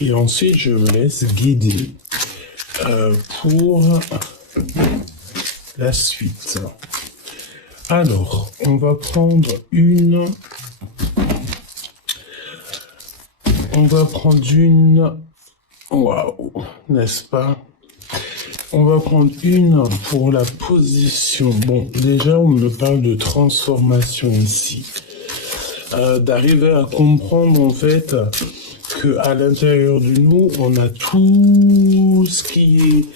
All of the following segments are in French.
Et ensuite, je me laisse guider pour la suite. Alors, on va prendre une... Waouh, n'est-ce pas? On va prendre une pour la position. Bon, déjà, on me parle de transformation ici. D'arriver à comprendre, en fait, que à l'intérieur de nous, on a tout ce qui est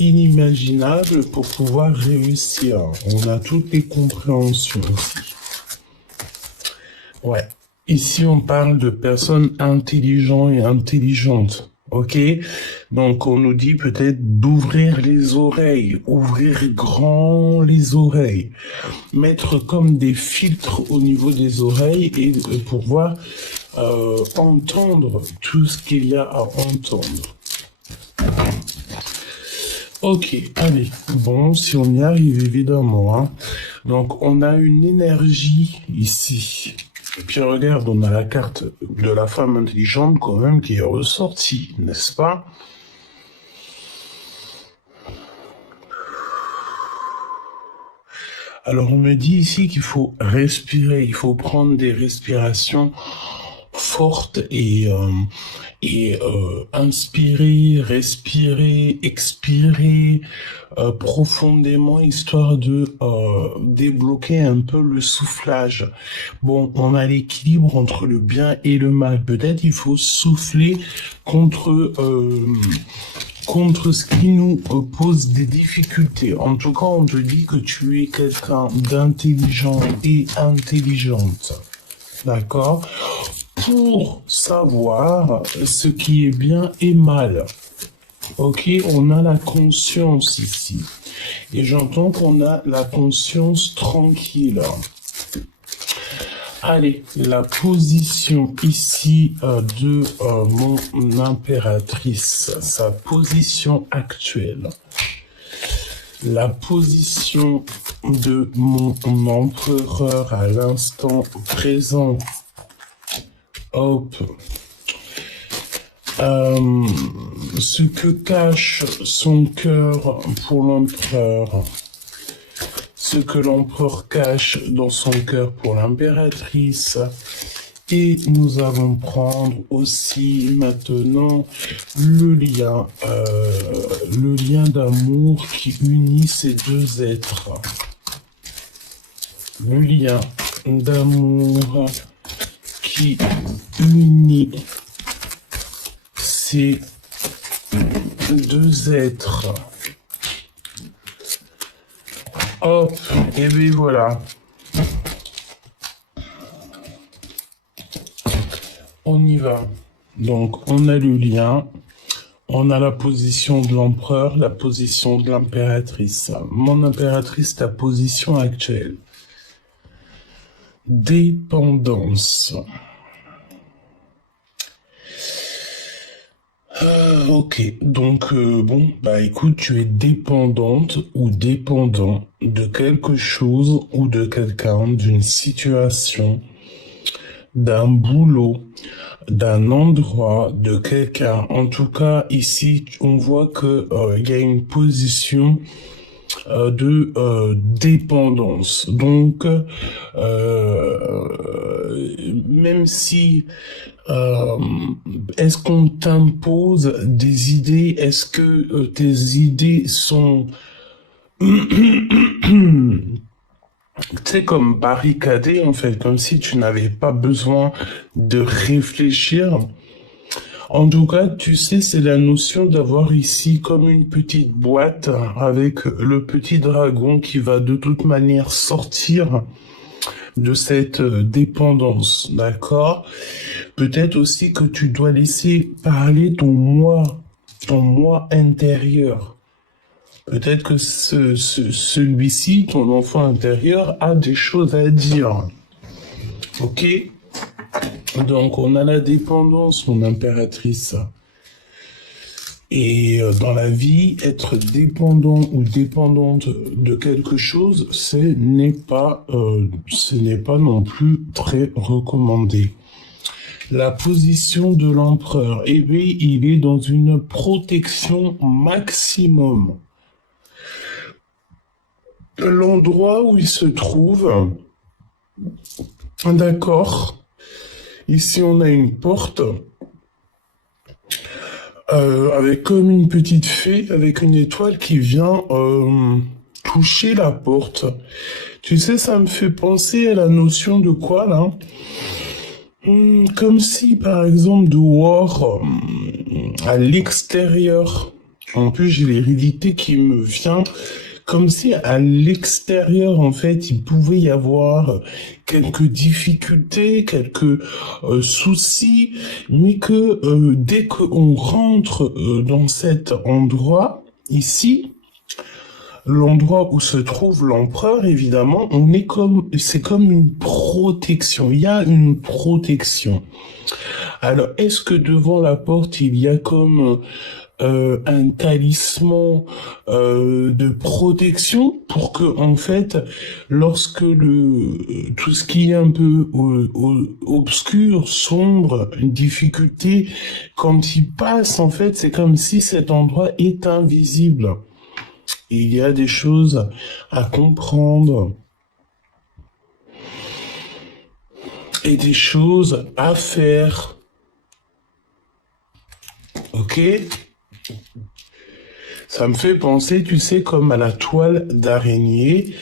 inimaginable pour pouvoir réussir. On a toutes les compréhensions ici. Ouais. Ici, on parle de personnes intelligentes et intelligentes. Ok? Donc, on nous dit peut-être d'ouvrir les oreilles, ouvrir grand les oreilles, mettre comme des filtres au niveau des oreilles et pouvoir entendre tout ce qu'il y a à entendre. Ok, allez. Bon, si on y arrive, évidemment. Hein. Donc, on a une énergie ici. Et puis regarde, on a la carte de la femme intelligente quand même qui est ressortie, n'est-ce pas? Alors on me dit ici qu'il faut respirer, il faut prendre des respirations fortes et inspirer, respirer, expirer profondément, histoire de débloquer un peu le soufflage. Bon, on a l'équilibre entre le bien et le mal. Peut-être il faut souffler contre ce qui nous pose des difficultés. En tout cas, on te dit que tu es quelqu'un d'intelligent et intelligente. D'accord? Pour savoir ce qui est bien et mal. Ok, on a la conscience ici. Et j'entends qu'on a la conscience tranquille. Allez, la position ici de mon impératrice, sa position actuelle. La position de mon empereur à l'instant présent. Hop. Ce que cache son cœur pour l'empereur. Ce que l'empereur cache dans son cœur pour l'impératrice. Et nous allons prendre aussi maintenant le lien d'amour qui unit ces deux êtres. Le lien d'amour qui unit ces deux êtres. Hop, et bien voilà. On y va. Donc, on a le lien. On a la position de l'empereur, la position de l'impératrice. Mon impératrice, ta position actuelle. Dépendance. Ok, donc bon, bah écoute, tu es dépendante ou dépendant de quelque chose ou de quelqu'un, d'une situation, d'un boulot, d'un endroit, de quelqu'un. En tout cas, ici, on voit que y a une position de dépendance. Donc, même si est-ce qu'on t'impose des idées? Est-ce que tes idées sont c'est comme barricadé en fait, comme si tu n'avais pas besoin de réfléchir. En tout cas, tu sais, c'est la notion d'avoir ici comme une petite boîte avec le petit dragon qui va de toute manière sortir de cette dépendance, d'accord? Peut-être aussi que tu dois laisser parler ton moi intérieur. Peut-être que celui-ci, ton enfant intérieur, a des choses à dire. Ok? Donc, on a la dépendance, mon impératrice. Et dans la vie, être dépendant ou dépendante de quelque chose, ce n'est pas non plus très recommandé. la position de l'empereur. Eh bien, il est dans une protection maximum. L'endroit où il se trouve, d'accord, ici on a une porte, avec comme une petite fée, avec une étoile qui vient toucher la porte. Tu sais, ça me fait penser à la notion de quoi, là? Comme si, par exemple, dehors, à l'extérieur, en plus j'ai l'hérédité qui me vient, comme si à l'extérieur, en fait, il pouvait y avoir quelques difficultés, quelques soucis, mais que dès qu'on rentre dans cet endroit, ici, l'endroit où se trouve l'empereur, évidemment, c'est comme une protection. Il y a une protection. Alors, est-ce que devant la porte, il y a comme un talisman de protection pour que, en fait, lorsque tout ce qui est un peu obscur, sombre, une difficulté, quand il passe, en fait, c'est comme si cet endroit est invisible. Il y a des choses à comprendre et des choses à faire. Ok? Ça me fait penser, tu sais, comme à la toile d'araignée,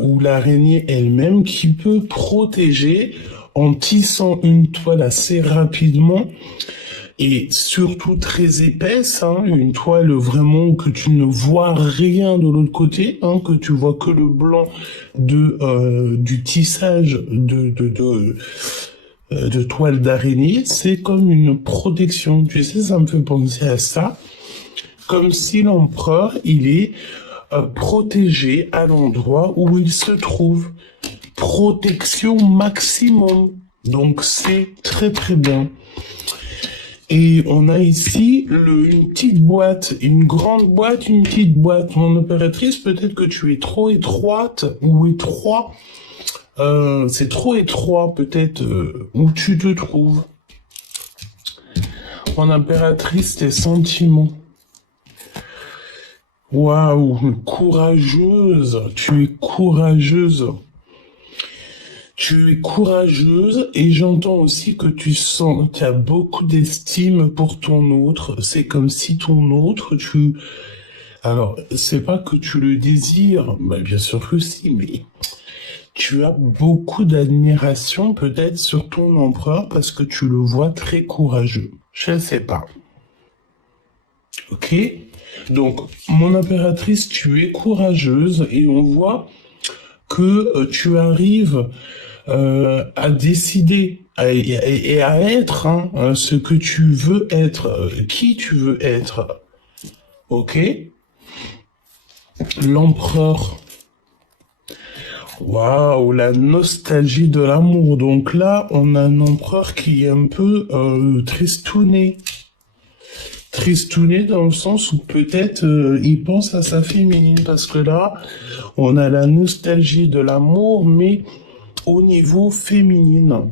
ou l'araignée elle-même qui peut protéger en tissant une toile assez rapidement et surtout très épaisse, hein, une toile vraiment que tu ne vois rien de l'autre côté, hein, que tu vois que le blanc du tissage de toile d'araignée, c'est comme une protection. Tu sais, ça me fait penser à ça, comme si l'empereur, il est protégé à l'endroit où il se trouve. Protection maximum. Donc c'est très très bien. Et on a ici une petite boîte, une grande boîte, une petite boîte. Mon impératrice, peut-être que tu es trop étroite ou étroit. C'est trop étroit, peut-être, où tu te trouves. Mon impératrice, tes sentiments. Waouh, courageuse. Tu es courageuse. Tu es courageuse et j'entends aussi que tu as beaucoup d'estime pour ton autre. C'est comme si ton autre, alors, c'est pas que tu le désires, bah, bien sûr que si, mais tu as beaucoup d'admiration peut-être sur ton empereur parce que tu le vois très courageux. Je ne sais pas. Ok? Donc, mon impératrice, tu es courageuse et on voit que tu arrives à décider et à être ce que tu veux être, qui tu veux être. Ok? L'empereur. Waouh, la nostalgie de l'amour. Donc là, on a un empereur qui est un peu tristouné. Tristouné dans le sens où peut-être il pense à sa féminine. Parce que là, on a la nostalgie de l'amour, mais au niveau féminin.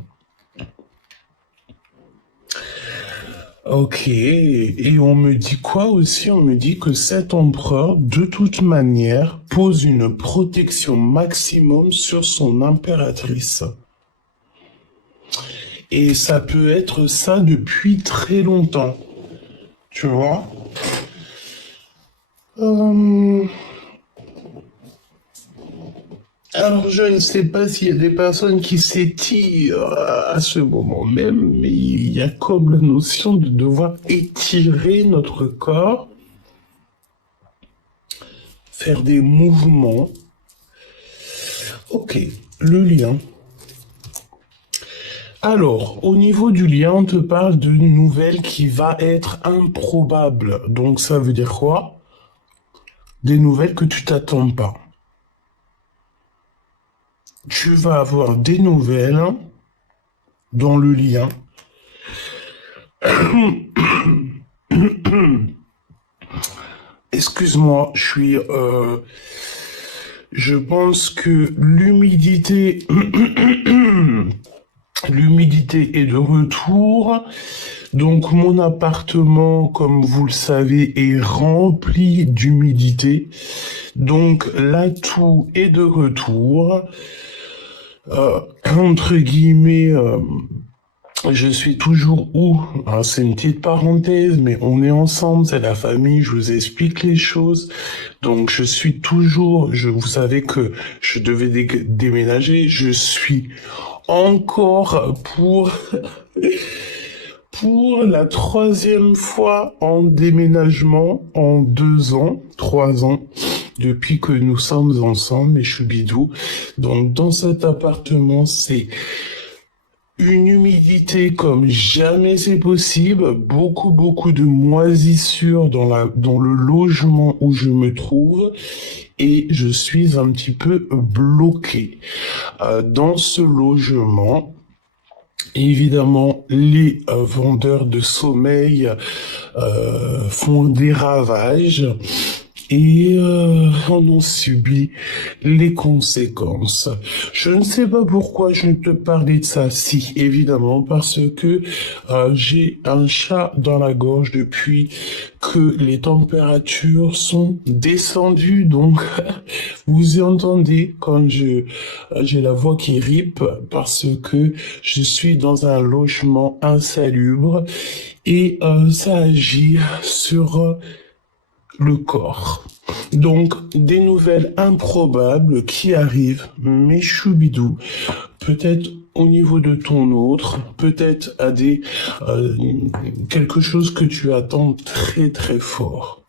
Ok, et on me dit quoi aussi? On me dit que cet empereur, de toute manière, pose une protection maximum sur son impératrice. Et ça peut être ça depuis très longtemps. Tu vois? Alors, je ne sais pas s'il y a des personnes qui s'étirent à ce moment même, mais il y a comme la notion de devoir étirer notre corps, faire des mouvements. Ok, le lien. Alors, au niveau du lien, on te parle d'une nouvelle qui va être improbable. Donc, ça veut dire quoi? Des nouvelles que tu t'attends pas. Tu vas avoir des nouvelles dans le lien. Excuse-moi, je pense que l'humidité L'humidité est de retour. Donc mon appartement, comme vous le savez, est rempli d'humidité. Donc l'atout est de retour. Entre guillemets, je suis toujours où? Ah, c'est une petite parenthèse, mais on est ensemble, c'est la famille, je vous explique les choses. Donc je suis toujours, vous savez que je devais déménager, je suis encore pour la troisième fois en déménagement en 2 ans, 3 ans, depuis que nous sommes ensemble, mes choubidous. Donc dans cet appartement, c'est une humidité comme jamais c'est possible, beaucoup de moisissures dans le logement où je me trouve et je suis un petit peu bloqué dans ce logement. Évidemment, les vendeurs de sommeil font des ravages et en ont subi les conséquences. Je ne sais pas pourquoi je ne te parlais de ça. Si, évidemment, parce que j'ai un chat dans la gorge depuis que les températures sont descendues. Donc, vous entendez quand j'ai la voix qui ripe parce que je suis dans un logement insalubre et ça agit sur le corps. Donc, des nouvelles improbables qui arrivent, mes choubidous, peut-être au niveau de ton autre, peut-être à quelque chose que tu attends très très fort.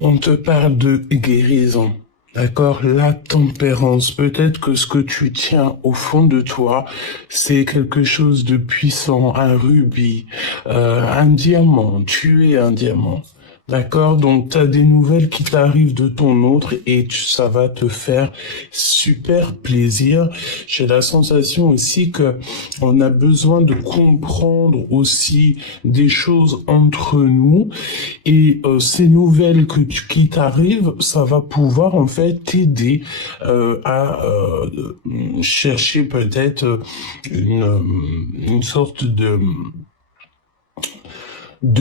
On te parle de guérison. D'accord? La tempérance. Peut-être que ce que tu tiens au fond de toi, c'est quelque chose de puissant, un rubis, un diamant. Tu es un diamant. D'accord? Donc, tu as des nouvelles qui t'arrivent de ton autre et ça va te faire super plaisir. J'ai la sensation aussi que on a besoin de comprendre aussi des choses entre nous et ces nouvelles qui t'arrivent, ça va pouvoir en fait t'aider à chercher peut-être une sorte de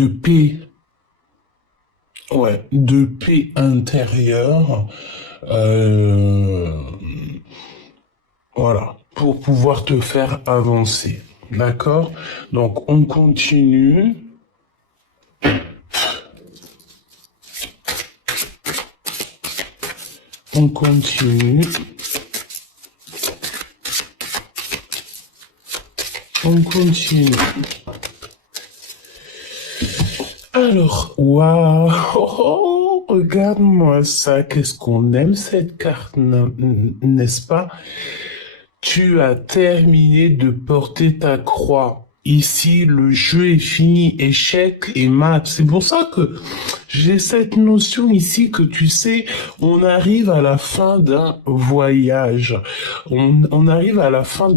paix. Ouais, de paix intérieure, voilà, pour pouvoir te faire avancer. D'accord? Donc, on continue. On continue. On continue. Alors, waouh, oh, regarde-moi ça, qu'est-ce qu'on aime cette carte, n'est-ce pas? Tu as terminé de porter ta croix. Ici, le jeu est fini, échec et mat. C'est pour ça que j'ai cette notion ici que tu sais, on arrive à la fin d'un voyage. On arrive à la fin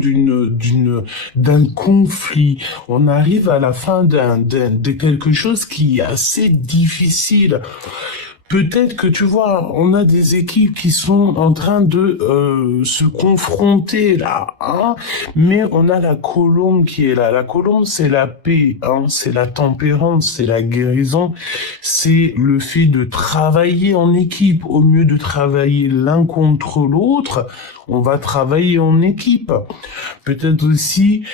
d'un conflit. On arrive à la fin de quelque chose qui est assez difficile. Peut-être que tu vois, on a des équipes qui sont en train de se confronter là, hein, mais on a la colombe qui est là. La colombe, c'est la paix, hein, c'est la tempérance, c'est la guérison, c'est le fait de travailler en équipe au lieu de travailler l'un contre l'autre. On va travailler en équipe. Peut-être aussi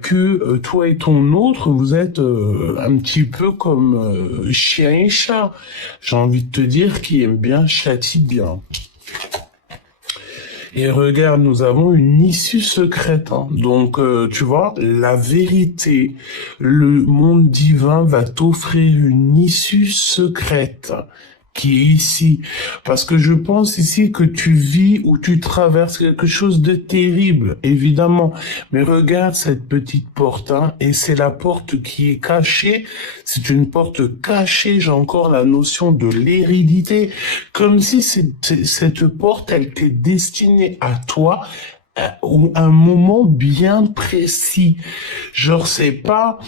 que toi et ton autre, vous êtes un petit peu comme chien et chat. J'ai envie de te dire qui aime bien châtie bien. Et regarde, nous avons une issue secrète. Hein. Donc, tu vois, la vérité, le monde divin va t'offrir une issue secrète qui est ici. Parce que je pense ici que tu vis ou tu traverses quelque chose de terrible, évidemment. Mais regarde cette petite porte, hein, et c'est la porte qui est cachée. C'est une porte cachée, j'ai encore la notion de l'hérédité. Comme si cette porte, elle t'est destinée à toi, à un moment bien précis. Genre, c'est pas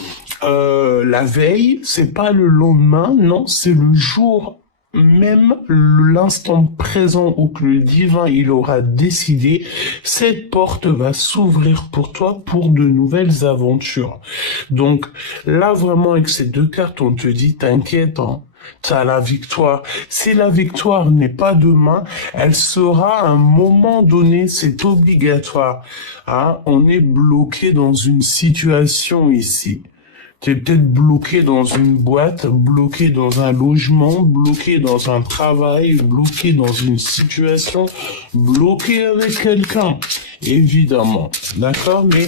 la veille, c'est pas le lendemain, non, c'est le jour même l'instant présent où que le divin il aura décidé, cette porte va s'ouvrir pour toi pour de nouvelles aventures. Donc là vraiment avec ces deux cartes, on te dit t'inquiète, hein, t'as la victoire. Si la victoire n'est pas demain, elle sera à un moment donné, c'est obligatoire. Hein, on est bloqué dans une situation ici. Tu es peut-être bloqué dans une boîte, bloqué dans un logement, bloqué dans un travail, bloqué dans une situation, bloqué avec quelqu'un, évidemment. D'accord? Mais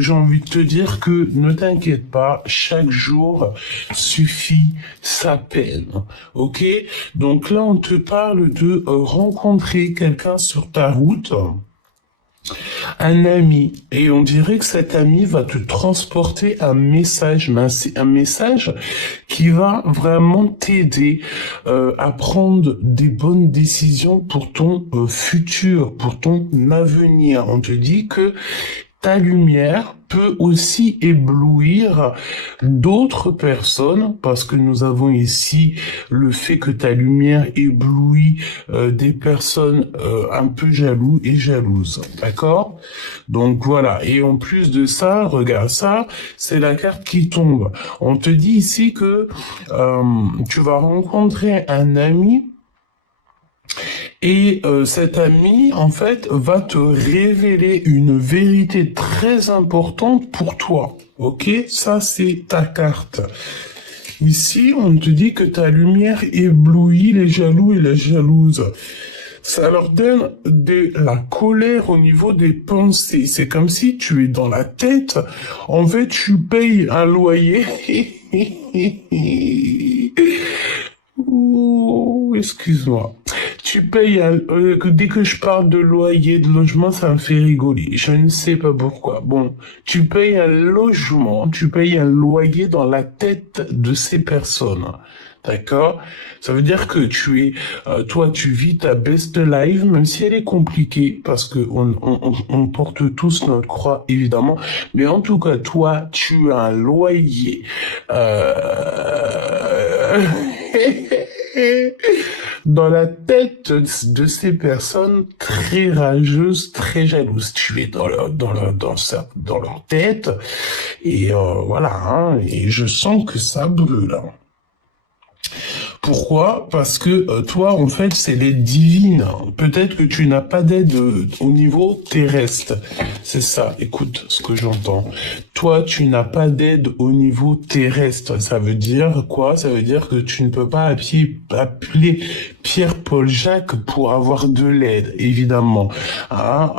j'ai envie de te dire que ne t'inquiète pas, chaque jour suffit sa peine. Ok? Donc là, on te parle de rencontrer quelqu'un sur ta route, un ami, et on dirait que cet ami va te transporter un message, mais c'est un message qui va vraiment t'aider à prendre des bonnes décisions pour ton futur, pour ton avenir. On te dit que ta lumière peut aussi éblouir d'autres personnes, parce que nous avons ici le fait que ta lumière éblouit des personnes un peu jaloux et jalouses, d'accord? Donc voilà, et en plus de ça, regarde ça, c'est la carte qui tombe. On te dit ici que tu vas rencontrer un ami, et cet ami, en fait, va te révéler une vérité très importante pour toi. Ok? Ça, c'est ta carte. Ici, on te dit que ta lumière éblouit les jaloux et les jalouses. Ça leur donne de la colère au niveau des pensées. C'est comme si tu es dans la tête. En fait, tu payes un loyer. Ouh, excuse-moi. Tu payes dès que je parle de loyer, de logement, ça me fait rigoler. Je ne sais pas pourquoi. Bon, tu payes un logement, tu payes un loyer dans la tête de ces personnes. D'accord? Ça veut dire que toi, tu vis ta best life, même si elle est compliquée, parce que on porte tous notre croix, évidemment. Mais en tout cas, toi, tu as un loyer. Dans la tête de ces personnes très rageuses, très jalouses. Tu es dans leur tête, et voilà, hein, et je sens que ça brûle, hein. Pourquoi? Parce que toi, en fait, c'est les divines. Peut-être que tu n'as pas d'aide au niveau terrestre. C'est ça, écoute ce que j'entends. Toi, tu n'as pas d'aide au niveau terrestre. Ça veut dire quoi? Ça veut dire que tu ne peux pas appeler Pierre-Paul Jacques pour avoir de l'aide, évidemment. Hein,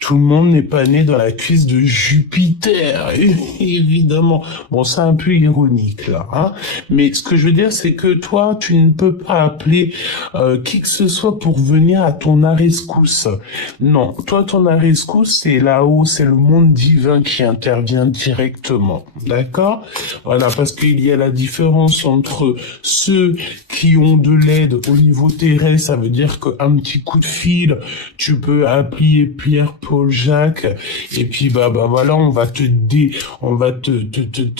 tout le monde n'est pas né dans la cuisse de Jupiter, évidemment. Bon, c'est un peu ironique, là. Hein, mais ce que je veux dire, c'est que toi, tu ne peux pas appeler qui que ce soit pour venir à ton rescousse. Non, toi, ton rescousse, c'est là-haut, c'est le monde divin qui intervient directement. D'accord? Voilà, parce qu'il y a la différence entre ceux qui ont de l'aide au niveau terrestre, ça veut dire qu'un petit coup de fil, tu peux appeler Pierre-Paul Jacques, et puis bah voilà, on va te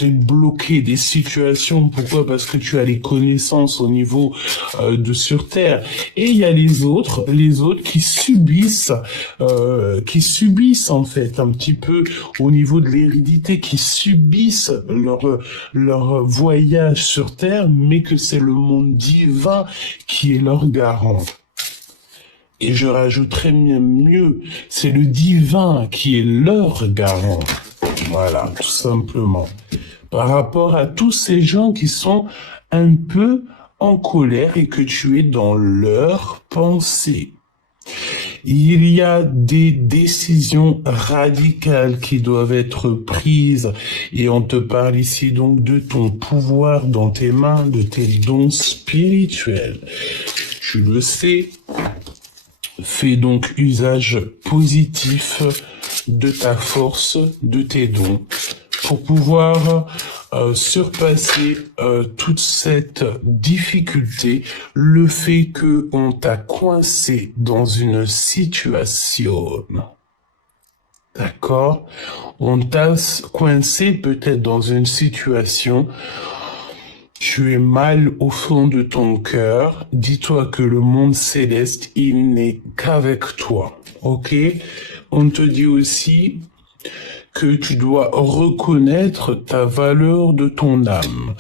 bloquer des situations. Pourquoi? Parce que tu as les connaissances au niveau de sur Terre. Et il y a les autres qui subissent en fait un petit peu au niveau de l'hérédité, qui subissent leur voyage sur Terre, mais que c'est le monde divin qui est leur garant. Et je rajouterais mieux, c'est le divin qui est leur garant. Voilà, tout simplement. Par rapport à tous ces gens qui sont un peu en colère et que tu es dans leur pensée. Il y a des décisions radicales qui doivent être prises, et on te parle ici donc de ton pouvoir dans tes mains, de tes dons spirituels. Tu le sais, fais donc usage positif de ta force, de tes dons, pour pouvoir surpasser toute cette difficulté, le fait que on t'a coincé dans une situation. D'accord? On t'a coincé peut-être dans une situation. Tu es mal au fond de ton cœur. Dis-toi que le monde céleste, il n'est qu'avec toi. Ok? On te dit aussi que tu dois reconnaître ta valeur de ton âme.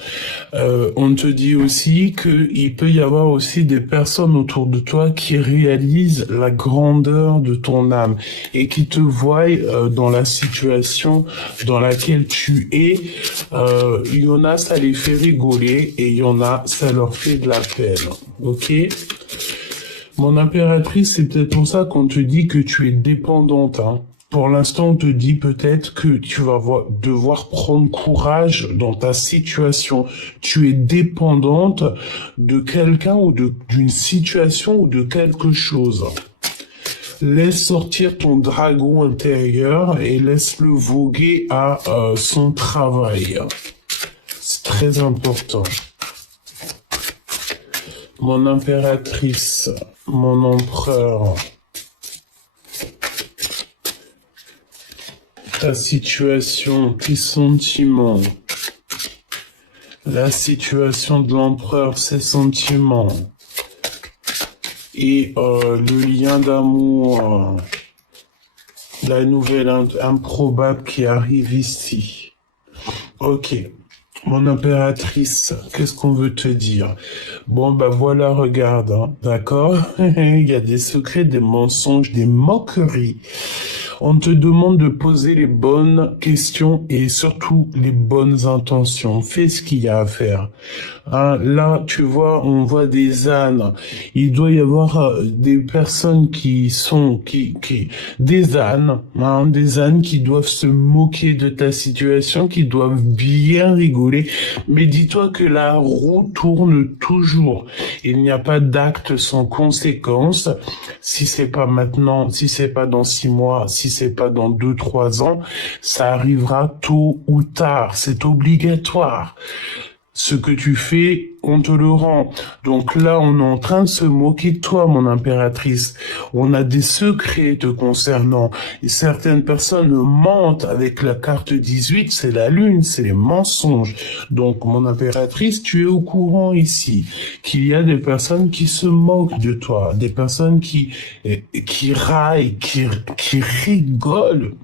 On te dit aussi qu'il peut y avoir aussi des personnes autour de toi qui réalisent la grandeur de ton âme et qui te voient dans la situation dans laquelle tu es. Il y en a, ça les fait rigoler et il y en a, ça leur fait de la peine. Ok? Mon impératrice, c'est peut-être pour ça qu'on te dit que tu es dépendante, hein. Pour l'instant, on te dit peut-être que tu vas devoir prendre courage dans ta situation. Tu es dépendante de quelqu'un ou d'une situation ou de quelque chose. Laisse sortir ton dragon intérieur et laisse-le voguer à son travail. C'est très important. Mon impératrice, mon empereur, ta situation, tes sentiments, la situation de l'empereur, ses sentiments, et le lien d'amour, la nouvelle improbable qui arrive ici. Ok. Mon impératrice, qu'est-ce qu'on veut te dire? Bon, bah voilà, regarde, hein, d'accord? Il y a des secrets, des mensonges, des moqueries. On te demande de poser les bonnes questions et surtout les bonnes intentions. Fais ce qu'il y a à faire. Hein, là, tu vois, on voit des ânes. Il doit y avoir des personnes des ânes, hein, des ânes qui doivent se moquer de ta situation, qui doivent bien rigoler. Mais dis-toi que la roue tourne toujours. Il n'y a pas d'acte sans conséquence. Si c'est pas maintenant, si c'est pas dans 6 mois, si c'est pas dans 2, 3 ans, ça arrivera tôt ou tard. C'est obligatoire. Ce que tu fais, on te le rend. Donc là, on est en train de se moquer de toi, mon impératrice. On a des secrets te concernant. Et certaines personnes mentent avec la carte 18, c'est la lune, c'est les mensonges. Donc, mon impératrice, tu es au courant ici qu'il y a des personnes qui se moquent de toi, des personnes qui raillent, qui rigolent,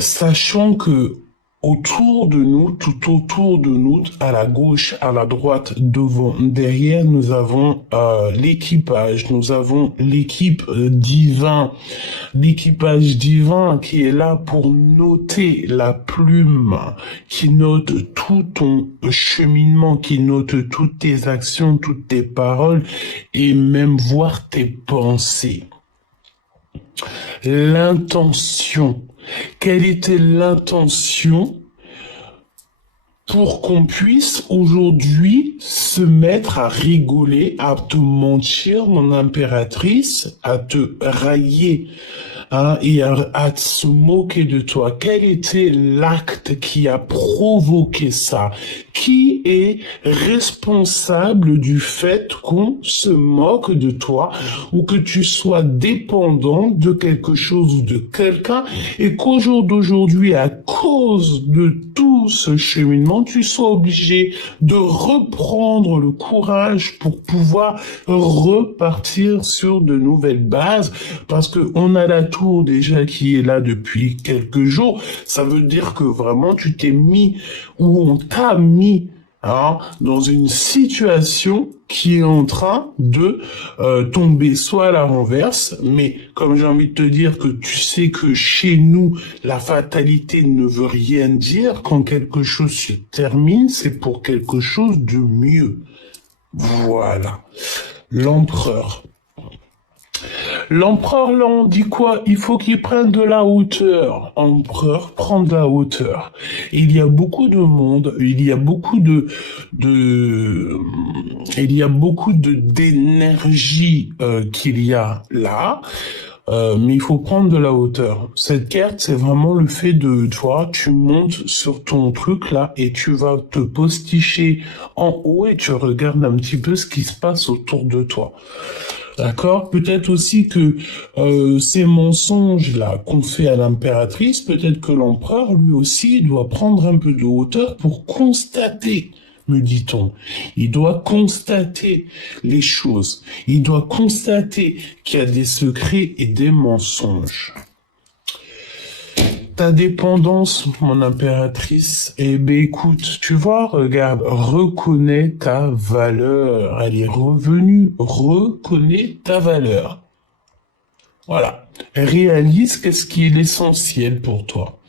sachant que autour de nous, tout autour de nous, à la gauche, à la droite, devant, derrière, nous avons l'équipage, nous avons l'équipage divin qui est là pour noter la plume, qui note tout ton cheminement, qui note toutes tes actions, toutes tes paroles et même voir tes pensées. L'intention. Quelle était l'intention pour qu'on puisse aujourd'hui se mettre à rigoler, à te mentir, mon impératrice, à te railler, hein, et à se moquer de toi? Quel était l'acte qui a provoqué ça? Qui est responsable du fait qu'on se moque de toi ou que tu sois dépendant de quelque chose ou de quelqu'un et qu'au jour d'aujourd'hui, à cause de tout ce cheminement, tu sois obligé de reprendre le courage pour pouvoir repartir sur de nouvelles bases parce que on a la tour déjà qui est là depuis quelques jours. Ça veut dire que vraiment tu t'es mis ou on t'a mis, hein, dans une situation qui est en train de tomber soit à la renverse, mais comme j'ai envie de te dire que tu sais que chez nous, la fatalité ne veut rien dire. Quand quelque chose se termine, c'est pour quelque chose de mieux. Voilà. L'empereur. L'empereur, là, on dit quoi? Il faut qu'il prenne de la hauteur. Empereur, prend de la hauteur. Il y a beaucoup de monde, il y a beaucoup d'énergie qu'il y a là. Mais il faut prendre de la hauteur. Cette carte, c'est vraiment le fait de toi, tu montes sur ton truc là et tu vas te posticher en haut et tu regardes un petit peu ce qui se passe autour de toi. D'accord? Peut-être aussi que ces mensonges-là qu'on fait à l'impératrice, peut-être que l'empereur, lui aussi, doit prendre un peu de hauteur pour constater, me dit-on. Il doit constater les choses. Il doit constater qu'il y a des secrets et des mensonges. Ta dépendance, mon impératrice, eh ben écoute, tu vois, regarde, reconnais ta valeur. Elle est revenue, reconnais ta valeur. Voilà. Réalise qu'est-ce qui est l'essentiel pour toi.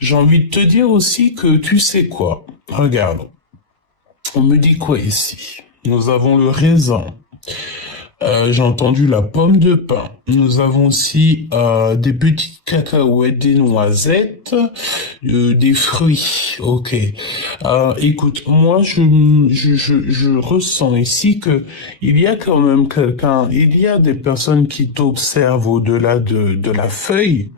J'ai envie de te dire aussi que tu sais quoi. Regarde. On me dit quoi ici? Nous avons le raisin. J'ai entendu la pomme de pin. Nous avons aussi des petites cacahuètes, des noisettes, des fruits. Ok. Écoute, moi je ressens ici que il y a quand même quelqu'un, il y a des personnes qui t'observent au-delà de la feuille.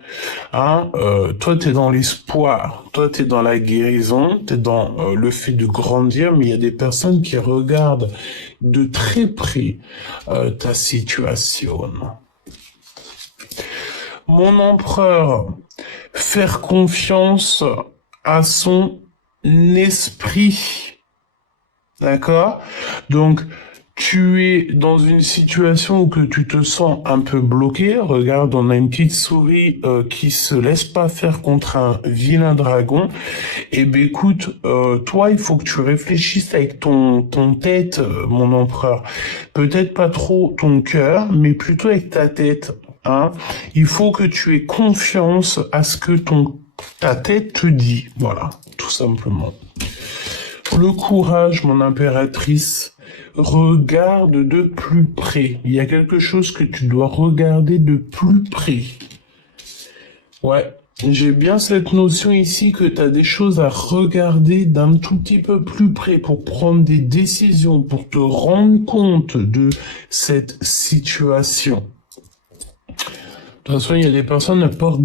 Hein, toi, t'es dans l'espoir, toi, t'es dans la guérison, t'es dans le fait de grandir, mais il y a des personnes qui regardent de très près ta situation. Mon empereur, faire confiance à son esprit. D'accord? Donc, tu es dans une situation où que tu te sens un peu bloqué. Regarde, on a une petite souris qui se laisse pas faire contre un vilain dragon. Eh ben écoute, toi, il faut que tu réfléchisses avec ton tête, mon empereur. Peut-être pas trop ton cœur, mais plutôt avec ta tête. Hein. Il faut que tu aies confiance à ce que ta tête te dit. Voilà, tout simplement. Le courage, mon impératrice, regarde de plus près. Il y a quelque chose que tu dois regarder de plus près. Ouais, j'ai bien cette notion ici que tu as des choses à regarder d'un tout petit peu plus près pour prendre des décisions, pour te rendre compte de cette situation. De toute façon, il y a des personnes qui portent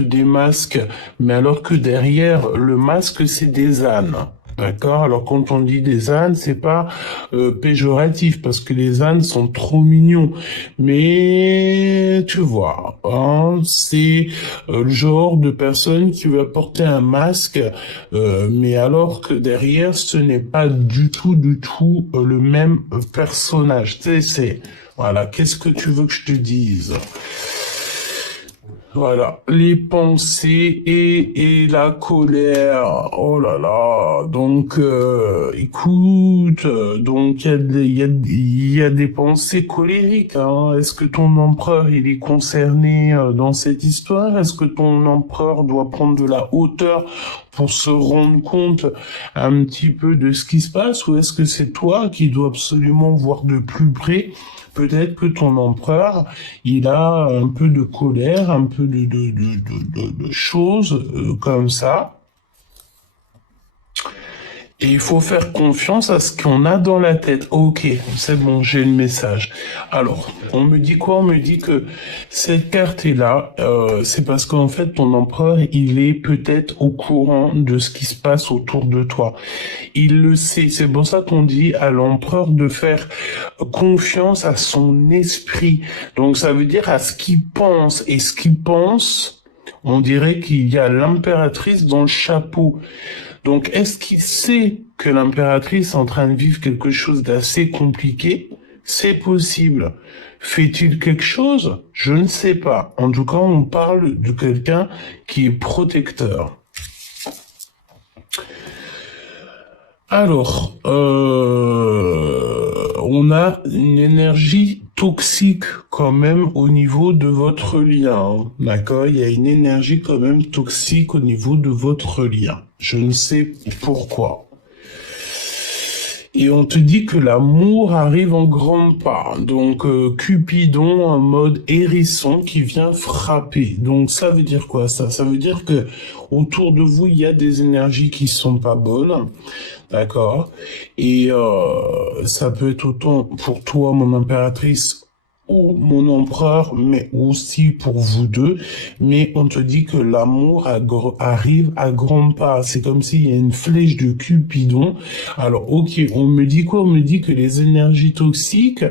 des masques, mais alors que derrière le masque, c'est des ânes. D'accord? Alors quand on dit des ânes, c'est pas péjoratif parce que les ânes sont trop mignons. Mais tu vois, hein, c'est le genre de personne qui va porter un masque, mais alors que derrière, ce n'est pas du tout le même personnage. Tu sais, c'est voilà. Qu'est-ce que tu veux que je te dise? Voilà, les pensées et la colère. Oh là là. Donc, écoute, donc il y a des pensées colériques. Hein. Est-ce que ton empereur il est concerné dans cette histoire? Est-ce que ton empereur doit prendre de la hauteur pour se rendre compte un petit peu de ce qui se passe, ou est-ce que c'est toi qui dois absolument voir de plus près? Peut-être que ton empereur, il a un peu de colère, un peu de choses comme ça. Et il faut faire confiance à ce qu'on a dans la tête. Ok, c'est bon, j'ai le message. Alors, on me dit quoi? On me dit que cette carte est là. C'est parce qu'en fait, ton empereur, il est peut-être au courant de ce qui se passe autour de toi. Il le sait. C'est pour ça qu'on dit à l'empereur de faire confiance à son esprit. Donc, ça veut dire à ce qu'il pense. Et ce qu'il pense, on dirait qu'il y a l'impératrice dans le chapeau. Donc, est-ce qu'il sait que l'impératrice est en train de vivre quelque chose d'assez compliqué? C'est possible. Fait-il quelque chose? Je ne sais pas. En tout cas, on parle de quelqu'un qui est protecteur. Alors, on a une énergie toxique quand même au niveau de votre lien. Hein. D'accord? Il y a une énergie quand même toxique au niveau de votre lien. Je ne sais pourquoi. Et on te dit que l'amour arrive en grande part. Donc, Cupidon en mode hérisson qui vient frapper. Donc, ça veut dire quoi, ça? Ça veut dire que autour de vous, il y a des énergies qui sont pas bonnes. D'accord? Et ça peut être autant pour toi, mon impératrice, ou mon empereur, mais aussi pour vous deux, mais on te dit que l'amour arrive à grands pas. C'est comme s'il y a une flèche de Cupidon. Alors, ok, on me dit quoi? On me dit que les énergies toxiques,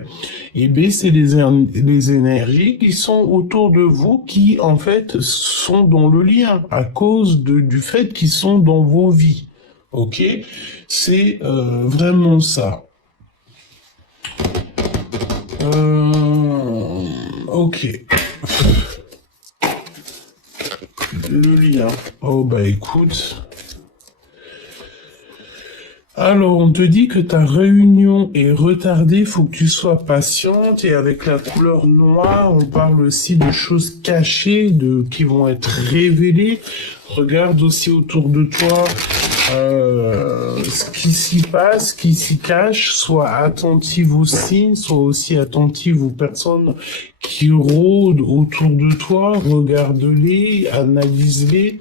eh bien, c'est les énergies qui sont autour de vous, qui, en fait, sont dans le lien, à cause du fait qu'ils sont dans vos vies. Ok? C'est vraiment ça. Ok. Le lien. Oh bah écoute. Alors on te dit que ta réunion est retardée, faut que tu sois patiente, et avec la couleur noire, on parle aussi de choses cachées, qui vont être révélées. Regarde aussi autour de toi ce qui s'y passe, ce qui s'y cache. Sois attentive aux signes, sois aussi attentive aux personnes qui rôdent autour de toi. Regarde-les, analyse-les.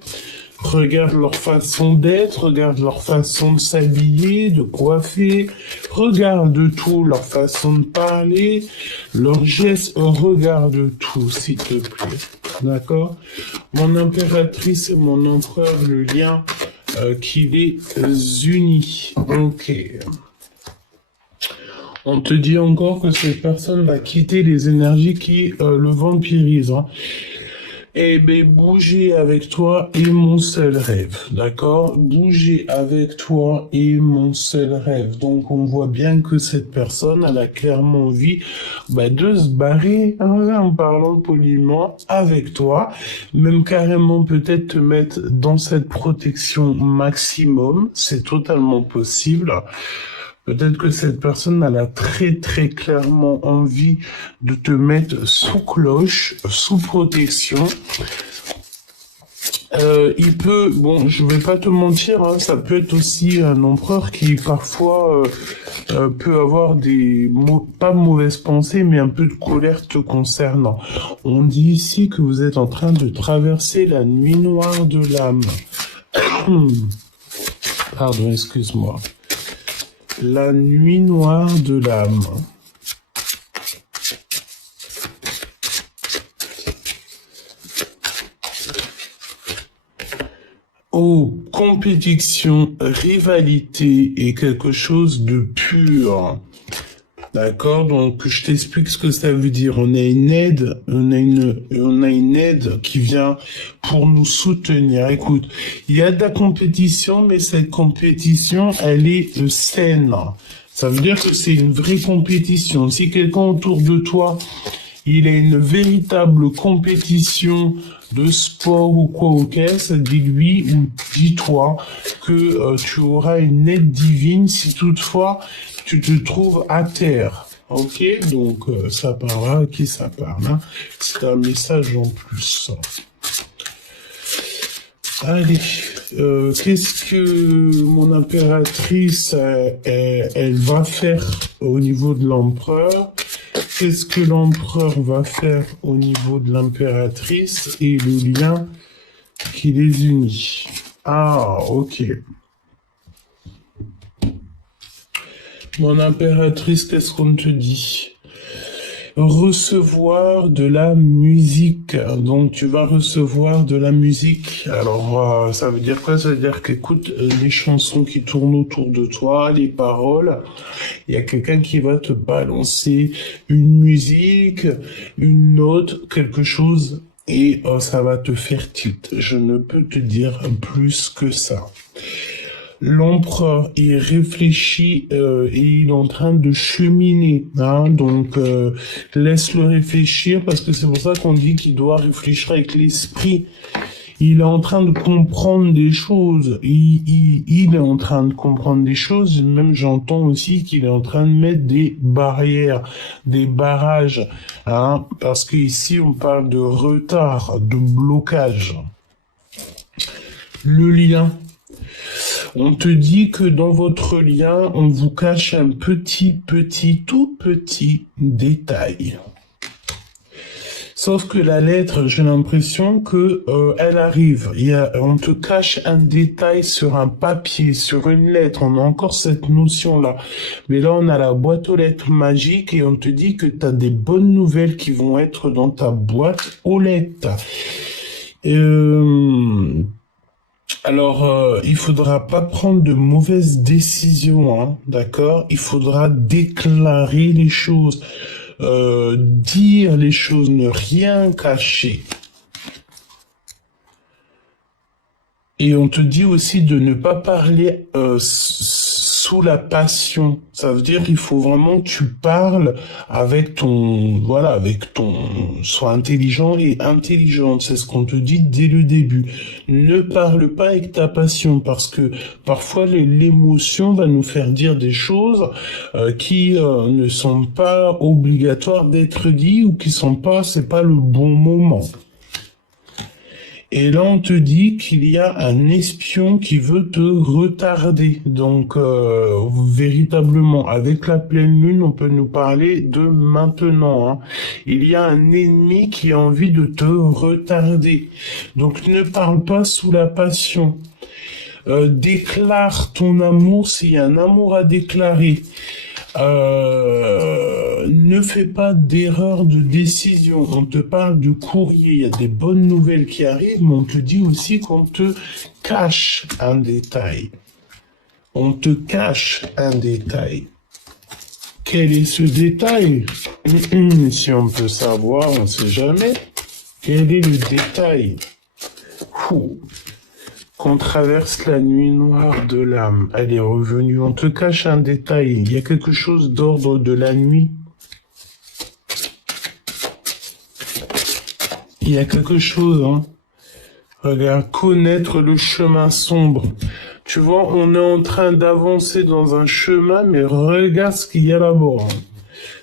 Regarde leur façon d'être, regarde leur façon de s'habiller, de coiffer, regarde tout, leur façon de parler, leurs gestes, regarde tout, s'il te plaît. D'accord? Mon impératrice et mon empereur, le lien qui les unit. Ok. On te dit encore que cette personne va quitter les énergies qui le vampirisent. Hein. Eh ben, bouger avec toi est mon seul rêve, d'accord? Bouger avec toi est mon seul rêve. Donc, on voit bien que cette personne, elle a clairement envie de se barrer, hein, en parlant poliment, avec toi. Même carrément peut-être te mettre dans cette protection maximum. C'est totalement possible. Peut-être que cette personne, elle a très très clairement envie de te mettre sous cloche, sous protection. Il peut, bon, je vais pas te mentir, hein, ça peut être aussi un empereur qui parfois peut avoir pas de mauvaises pensées, mais un peu de colère te concernant. On dit ici que vous êtes en train de traverser la nuit noire de l'âme. Pardon, excuse-moi. La nuit noire de l'âme. Oh, compétition, rivalité et quelque chose de pur. D'accord, donc je t'explique ce que ça veut dire. On a une aide, on a une aide qui vient pour nous soutenir. Écoute, il y a de la compétition, mais cette compétition, elle est saine. Ça veut dire que c'est une vraie compétition. Si quelqu'un autour de toi, il a une véritable compétition de sport ou quoi au caisse, dis-lui ou dis-toi que tu auras une aide divine si toutefois tu te trouves à terre. Ok, donc ça parle à qui ça parle, hein? C'est un message en plus. Allez, qu'est-ce que mon impératrice, elle va faire au niveau de l'empereur? Qu'est-ce que l'empereur va faire au niveau de l'impératrice et le lien qui les unit? Ah, ok. Mon impératrice, qu'est-ce qu'on te dit? Recevoir de la musique. Donc, tu vas recevoir de la musique. Alors, ça veut dire quoi? Ça veut dire qu'écoute les chansons qui tournent autour de toi, les paroles. Il y a quelqu'un qui va te balancer une musique, une note, quelque chose, et ça va te faire tilt. Je ne peux te dire plus que ça. L'empereur, il réfléchit et il est en train de cheminer, hein, donc laisse-le réfléchir parce que c'est pour ça qu'on dit qu'il doit réfléchir avec l'esprit. Il est en train de comprendre des choses, il est en train de comprendre des choses, même j'entends aussi qu'il est en train de mettre des barrières, des barrages, hein, parce qu'ici on parle de retard, de blocage. Le lien. On te dit que dans votre lien, on vous cache un tout petit détail. Sauf que la lettre, j'ai l'impression que elle arrive. On te cache un détail sur un papier, sur une lettre. On a encore cette notion-là. Mais là, on a la boîte aux lettres magique et on te dit que tu as des bonnes nouvelles qui vont être dans ta boîte aux lettres. Alors, il faudra pas prendre de mauvaises décisions, hein, d'accord? Il faudra déclarer les choses, dire les choses, ne rien cacher. Et on te dit aussi de ne pas parler sous la passion. Ça veut dire qu'il faut vraiment que tu parles avec sois intelligent et intelligente. C'est ce qu'on te dit dès le début. Ne parle pas avec ta passion parce que parfois l'émotion va nous faire dire des choses qui ne sont pas obligatoires d'être dites ou c'est pas le bon moment. Et là, on te dit qu'il y a un espion qui veut te retarder. Donc, véritablement, avec la pleine lune, on peut nous parler de maintenant, hein. Il y a un ennemi qui a envie de te retarder. Donc, ne parle pas sous la passion. Déclare ton amour s'il y a un amour à déclarer. Ne fais pas d'erreur de décision. On te parle du courrier, il y a des bonnes nouvelles qui arrivent, mais on te dit aussi qu'on te cache un détail. On te cache un détail. Quel est ce détail? Si on peut savoir, on ne sait jamais. Quel est le détail? Qu'on traverse la nuit noire de l'âme. Elle est revenue. On te cache un détail. Il y a quelque chose d'ordre de la nuit. Il y a quelque chose, hein. Regarde, connaître le chemin sombre. Tu vois, on est en train d'avancer dans un chemin, mais regarde ce qu'il y a là-bas. Hein.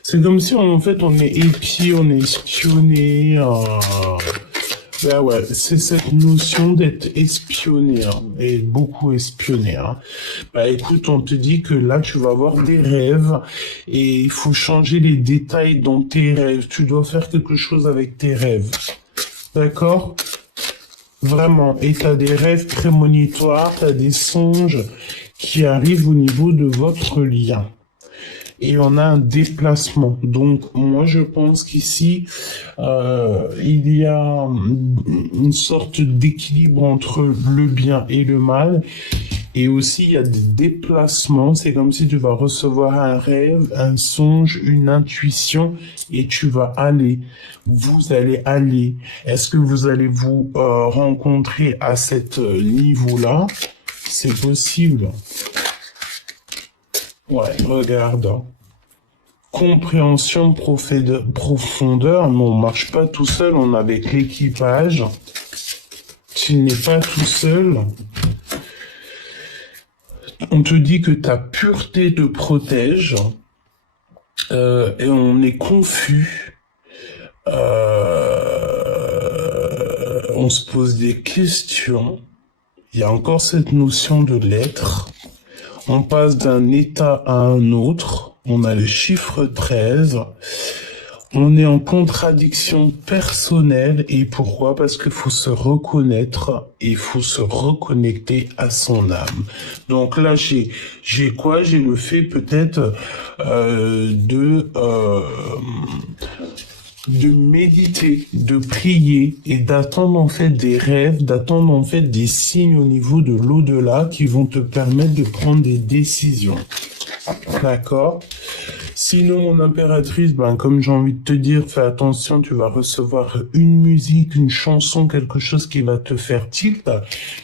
C'est comme si, en fait, on est épié, on est espionné. Ben ouais, c'est cette notion d'être espionné, hein, et beaucoup espionné. Hein. Bah écoute, on te dit que là, tu vas avoir des rêves, et il faut changer les détails dans tes rêves. Tu dois faire quelque chose avec tes rêves. D'accord? Vraiment. Et t'as des rêves prémonitoires, t'as des songes qui arrivent au niveau de votre lien. Et on a un déplacement. Donc, moi, je pense qu'ici, il y a une sorte d'équilibre entre le bien et le mal. Et aussi, il y a des déplacements. C'est comme si tu vas recevoir un rêve, un songe, une intuition, et tu vas aller. Vous allez aller. Est-ce que vous allez vous rencontrer à cet niveau-là? C'est possible. Ouais, regarde. Compréhension, profondeur, mais on marche pas tout seul, on est avec l'équipage. Tu n'es pas tout seul. On te dit que ta pureté te protège. Et on est confus. On se pose des questions. Il y a encore cette notion de l'être. On passe d'un état à un autre. On a le chiffre 13. On est en contradiction personnelle. Et pourquoi? Parce qu'il faut se reconnaître et il faut se reconnecter à son âme. Donc là, j'ai quoi? J'ai le fait peut-être de méditer, de prier et d'attendre en fait des rêves, d'attendre en fait des signes au niveau de l'au-delà qui vont te permettre de prendre des décisions. D'accord? Sinon, mon impératrice, comme j'ai envie de te dire, fais attention, tu vas recevoir une musique, une chanson, quelque chose qui va te faire tilt.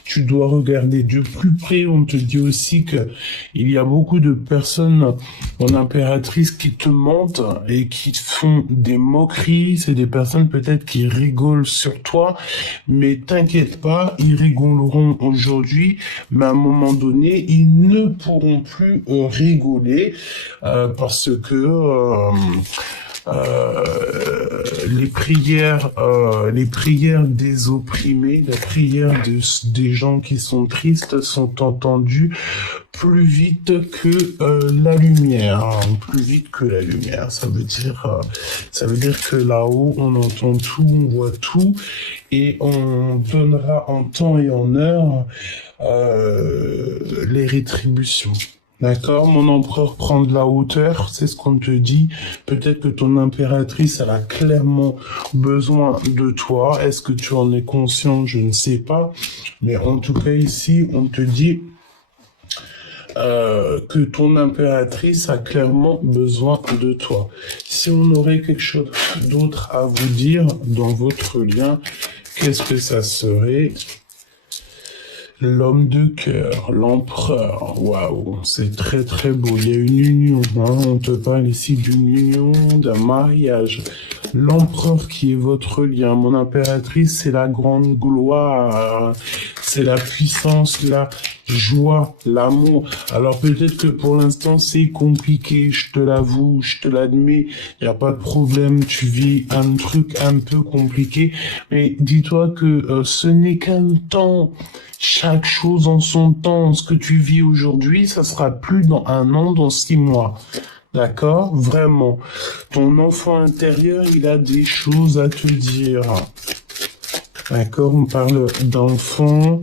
Tu dois regarder de plus près. On te dit aussi que il y a beaucoup de personnes, mon impératrice, qui te mentent et qui font des moqueries. C'est des personnes peut-être qui rigolent sur toi, mais t'inquiète pas, ils rigoleront aujourd'hui, mais à un moment donné, ils ne pourront plus rigoler parce que les prières des opprimés, les prières des gens qui sont tristes sont entendues plus vite que la lumière, hein, plus vite que la lumière. Ça veut dire que là-haut, on entend tout, on voit tout, et on donnera en temps et en heure les rétributions. D'accord, mon empereur prend de la hauteur, c'est ce qu'on te dit. Peut-être que ton impératrice, elle a clairement besoin de toi. Est-ce que tu en es conscient? Je ne sais pas. Mais en tout cas, ici, on te dit que ton impératrice a clairement besoin de toi. Si on aurait quelque chose d'autre à vous dire dans votre lien, qu'est-ce que ça serait? L'homme de cœur, l'empereur, waouh, c'est très très beau. Il y a une union, hein. On te parle ici d'une union, d'un mariage. L'empereur qui est votre lien, mon impératrice, c'est la grande gloire, c'est la puissance, la joie, l'amour. Alors peut-être que pour l'instant c'est compliqué, je te l'avoue, je te l'admets, il n'y a pas de problème, tu vis un truc un peu compliqué, mais dis-toi que ce n'est qu'un temps. Chaque chose en son temps. Ce que tu vis aujourd'hui, ça sera plus dans 1 an, dans 6 mois. D'accord? Vraiment. Ton enfant intérieur, il a des choses à te dire. D'accord? On parle d'enfant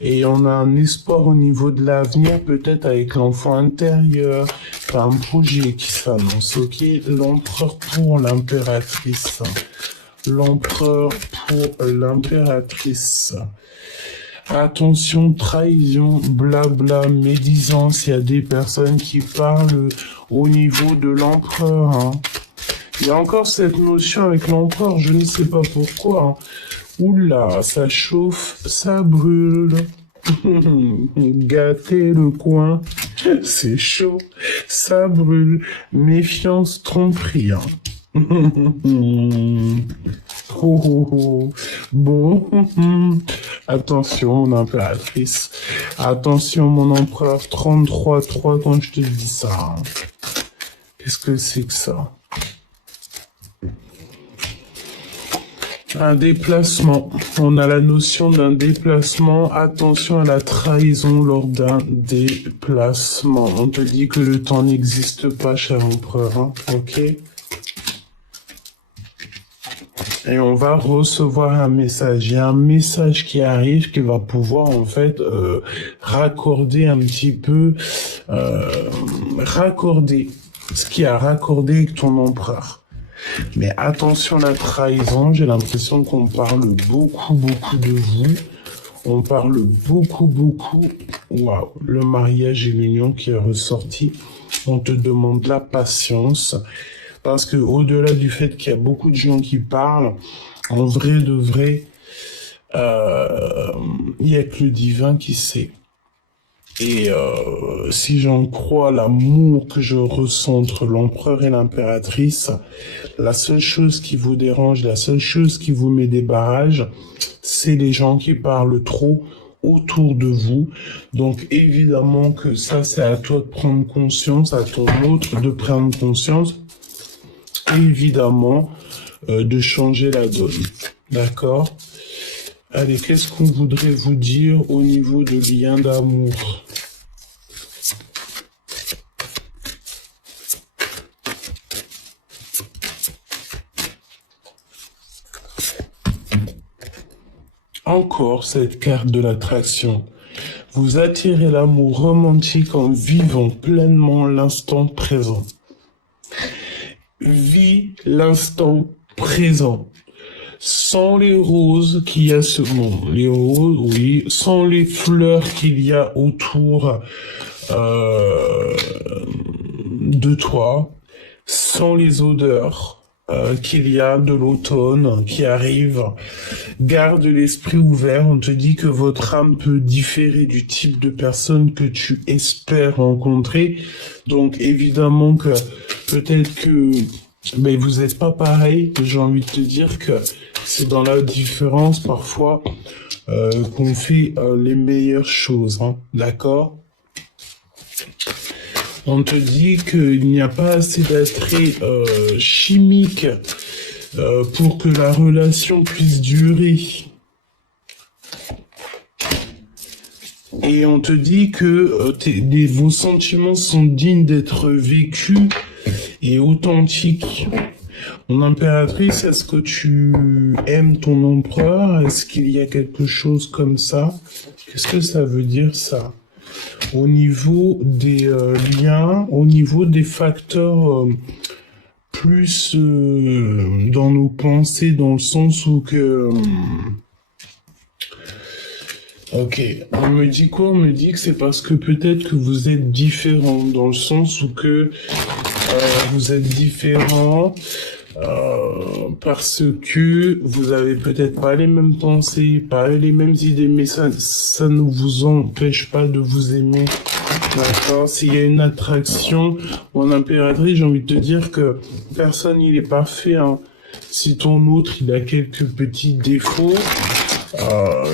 et on a un espoir au niveau de l'avenir, peut-être avec l'enfant intérieur. Un projet qui s'annonce. Ok? L'empereur pour l'impératrice. L'empereur pour l'impératrice. Attention, trahison, blabla, médisance, il y a des personnes qui parlent au niveau de l'empereur. Hein. Il y a encore cette notion avec l'empereur, je ne sais pas pourquoi. Hein. Oula, ça chauffe, ça brûle. Gâter le coin, c'est chaud, ça brûle. Méfiance, tromperie. Hein. Oh, oh, oh. Bon, attention, mon impératrice. Attention, mon empereur. 33-3 quand je te dis ça. Qu'est-ce que c'est que ça? Un déplacement. On a la notion d'un déplacement. Attention à la trahison lors d'un déplacement. On te dit que le temps n'existe pas, cher empereur. Hein, ok? Et on va recevoir un message. Il y a un message qui arrive qui va pouvoir en fait raccorder un petit peu, raccorder ce qui a raccordé avec ton empereur. Mais attention à la trahison, j'ai l'impression qu'on parle beaucoup de vous. On parle beaucoup. Waouh, le mariage et l'union qui est ressorti. On te demande la patience. Parce que au-delà du fait qu'il y a beaucoup de gens qui parlent, en vrai de vrai, il n'y a que le divin qui sait. Et si j'en crois l'amour que je ressens entre l'empereur et l'impératrice, la seule chose qui vous dérange, la seule chose qui vous met des barrages, c'est les gens qui parlent trop autour de vous. Donc évidemment que ça, c'est à toi de prendre conscience, à ton autre de prendre conscience. Évidemment, de changer la donne. D'accord? Allez, qu'est-ce qu'on voudrait vous dire au niveau de lien d'amour? Encore cette carte de l'attraction. Vous attirez l'amour romantique en vivant pleinement l'instant présent. Vis l'instant présent. Sans les roses qu'il y a ce monde, les roses, oui, sans les fleurs qu'il y a autour de toi, sans les odeurs qu'il y a de l'automne qui arrive. Garde l'esprit ouvert, on te dit que votre âme peut différer du type de personne que tu espères rencontrer. Donc évidemment que peut-être que mais vous n'êtes pas pareil, j'ai envie de te dire que c'est dans la différence parfois qu'on fait les meilleures choses, hein, d'accord? On te dit qu'il n'y a pas assez d'attrait chimique pour que la relation puisse durer. Et on te dit que vos sentiments sont dignes d'être vécus et authentiques. Mon impératrice, est-ce que tu aimes ton empereur? Est-ce qu'il y a quelque chose comme ça? Qu'est-ce que ça veut dire ça? Au niveau des liens, au niveau des facteurs plus dans nos pensées, dans le sens où que... Ok, on me dit quoi? On me dit que c'est parce que peut-être que vous êtes différents, dans le sens où que vous êtes différents parce que vous avez peut-être pas les mêmes pensées, pas les mêmes idées, mais ça ne vous empêche pas de vous aimer. D'accord? S'il y a une attraction, mon impératrice, j'ai envie de te dire que personne il est parfait, hein. Si ton autre il a quelques petits défauts,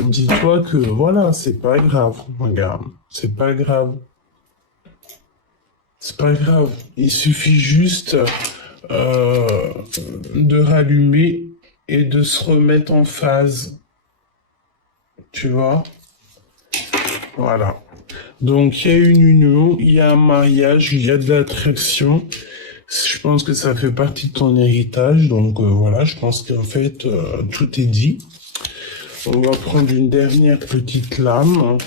dis-toi que voilà, c'est pas grave, regarde, c'est pas grave. C'est pas grave, il suffit juste de rallumer et de se remettre en phase. Tu vois? Voilà. Donc il y a une union, il y a un mariage, il y a de l'attraction. Je pense que ça fait partie de ton héritage, donc voilà, je pense qu'en fait tout est dit. On va prendre une dernière petite lame.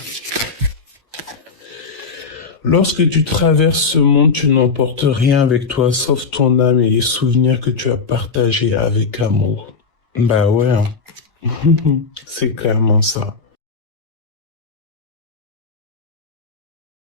Lorsque tu traverses ce monde, tu n'emportes rien avec toi, sauf ton âme et les souvenirs que tu as partagés avec amour. Bah ouais, hein. C'est clairement ça.